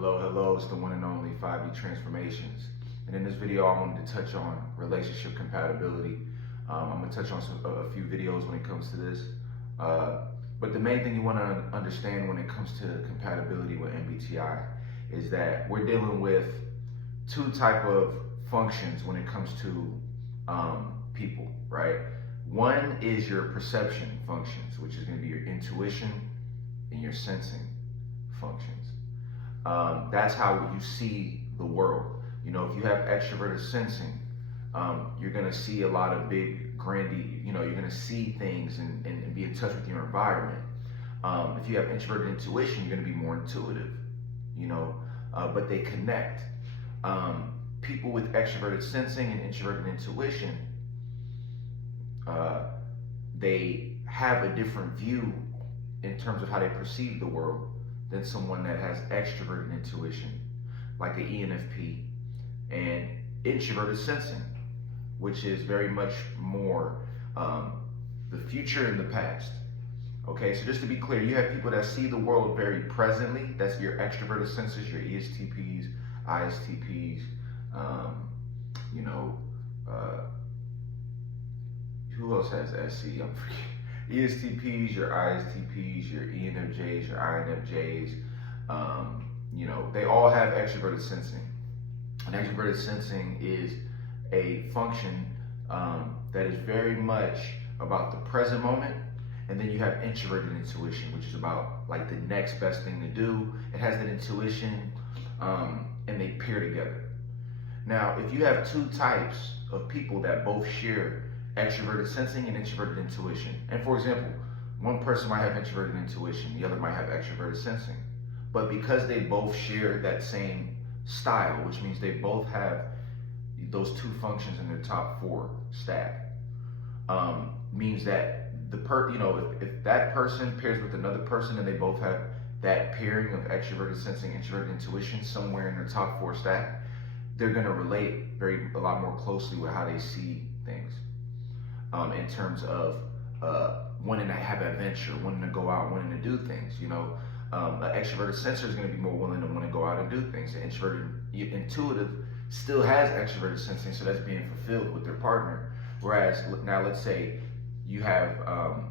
Hello, it's the one and only 5D Transformations. And in this video, I wanted to touch on relationship compatibility. I'm going to touch on a few videos when it comes to this. But the main thing you want to understand when it comes to compatibility with MBTI is that we're dealing with two type of functions when it comes to people, right? One is your perception functions, which is going to be your intuition and your sensing functions. That's how you see the world. You know, if you have extroverted sensing, you're going to see a lot of big, grandy, you're going to see things and be in touch with your environment. If you have introverted intuition, you're going to be more intuitive, but they connect. People with extroverted sensing and introverted intuition, they have a different view in terms of how they perceive the world than someone that has extroverted intuition, like an ENFP, and introverted sensing, which is very much more the future and the past. Okay, so just to be clear, you have people that see the world very presently. That's your extroverted sensors, your ESTPs, ISTPs, who else has SC? I'm forgetting. ESTPs, your ISTPs, your ENFJs, your INFJs, they all have extroverted sensing. And extroverted sensing is a function that is very much about the present moment. And then you have introverted intuition, which is about like the next best thing to do. It has that intuition, and they pair together. Now, if you have two types of people that both share extroverted sensing and introverted intuition, and for example, one person might have introverted intuition, the other might have extroverted sensing, but because they both share that same style, which means they both have those two functions in their top four stack, means that if that person pairs with another person and they both have that pairing of extroverted sensing, introverted intuition somewhere in their top four stack, they're going to relate a lot more closely with how they see things, in terms of wanting to have adventure, wanting to go out, wanting to do things. An extroverted sensor is going to be more willing to want to go out and do things. The introverted intuitive still has extroverted sensing, so that's being fulfilled with their partner. Whereas now, let's say you have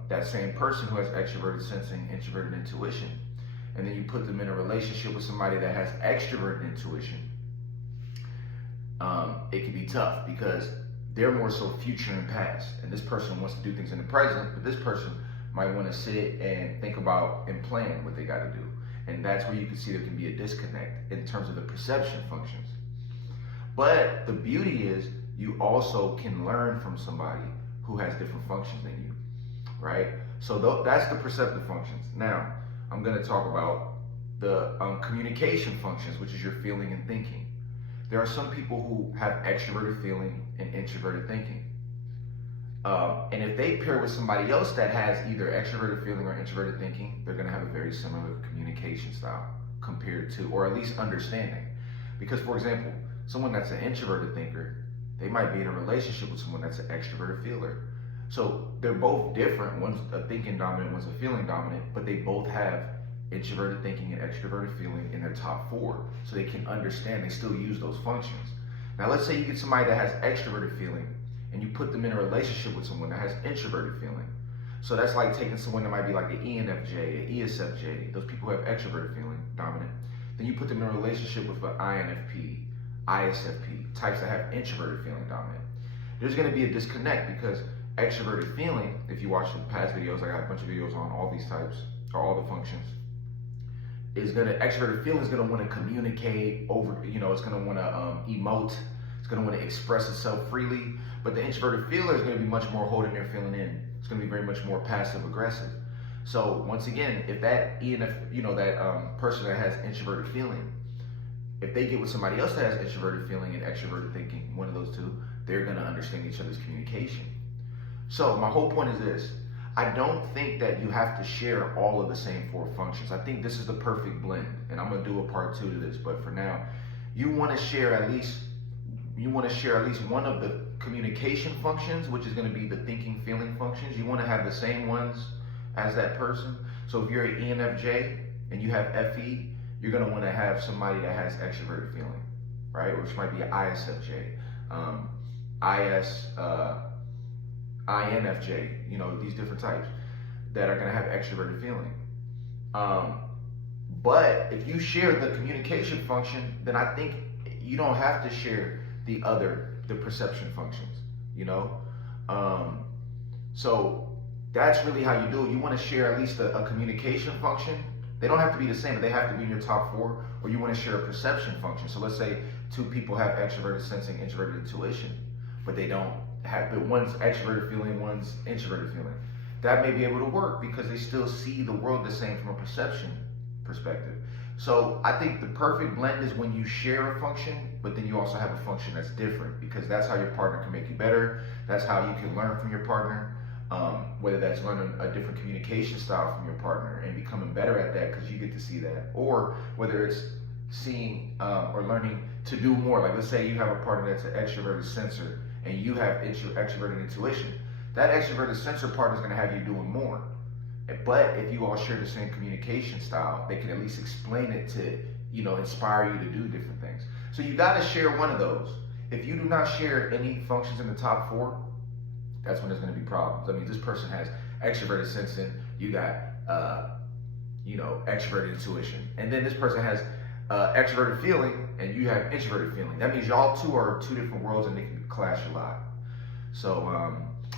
that same person who has extroverted sensing, introverted intuition, and then you put them in a relationship with somebody that has extroverted intuition. It can be tough because they're more so future and past, and this person wants to do things in the present, but this person might want to sit and think about and plan what they got to do. And that's where you can see there can be a disconnect in terms of the perception functions. But the beauty is you also can learn from somebody who has different functions than you, right? So that's the perceptive functions. Now, I'm going to talk about the communication functions, which is your feeling and thinking. There are some people who have extroverted feeling and introverted thinking. And if they pair with somebody else that has either extroverted feeling or introverted thinking, they're going to have a very similar communication style compared to, or at least understanding. Because, for example, someone that's an introverted thinker, they might be in a relationship with someone that's an extroverted feeler. So they're both different. One's a thinking dominant, one's a feeling dominant, but they both have introverted thinking and extroverted feeling in their top four. So they can understand, they still use those functions. Now let's say you get somebody that has extroverted feeling and you put them in a relationship with someone that has introverted feeling. So that's like taking someone that might be like an ENFJ, an ESFJ, those people who have extroverted feeling dominant. Then you put them in a relationship with an INFP, ISFP, types that have introverted feeling dominant. There's going to be a disconnect because extroverted feeling, if you watch the past videos, I got a bunch of videos on all these types, or all the functions, extroverted feeling is going to want to communicate over, it's going to want to emote, it's going to want to express itself freely, but the introverted feeler is going to be much more holding their feeling in. It's going to be very much more passive aggressive. So once again, if that person that has introverted feeling, if they get with somebody else that has introverted feeling and extroverted thinking, one of those two, they're going to understand each other's communication. So my whole point is this. I don't think that you have to share all of the same four functions. I think this is the perfect blend, and I'm going to do a part 2 to this, but for now, you want to share at least one of the communication functions, which is going to be the thinking, feeling functions. You want to have the same ones as that person. So if you're an ENFJ and you have FE, you're gonna want to have somebody that has extroverted feeling, right? Which might be an ISFJ, INFJ, these different types that are gonna have extroverted feeling. But if you share the communication function, then I think you don't have to share the perception functions, you know? So that's really how you do it. You want to share at least a communication function. They don't have to be the same, but they have to be in your top 4, or you want to share a perception function. So let's say 2 people have extroverted sensing, introverted intuition, but they don't have, but one's extroverted feeling, one's introverted feeling. That may be able to work because they still see the world the same from a perception perspective. So I think the perfect blend is when you share a function, but then you also have a function that's different, because that's how your partner can make you better. That's how you can learn from your partner. Whether that's learning a different communication style from your partner and becoming better at that because you get to see that, or whether it's seeing or learning to do more. Like, let's say you have a partner that's an extroverted sensor and you have extroverted intuition. That extroverted sensor part is going to have you doing more. But if you all share the same communication style, they can at least explain it to, inspire you to do different things. So you got to share one of those. If you do not share any functions in the top 4, that's when there's going to be problems. I mean, this person has extroverted sensing, you got, extroverted intuition. And then this person has extroverted feeling, and you have introverted feeling. That means y'all two are 2 different worlds, and they can clash a lot. So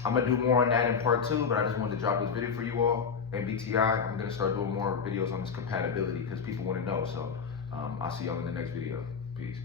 I'm going to do more on that in part 2, but I just wanted to drop this video for you all. MBTI, I'm going to start doing more videos on this compatibility because people want to know. So I'll see y'all in the next video. Peace.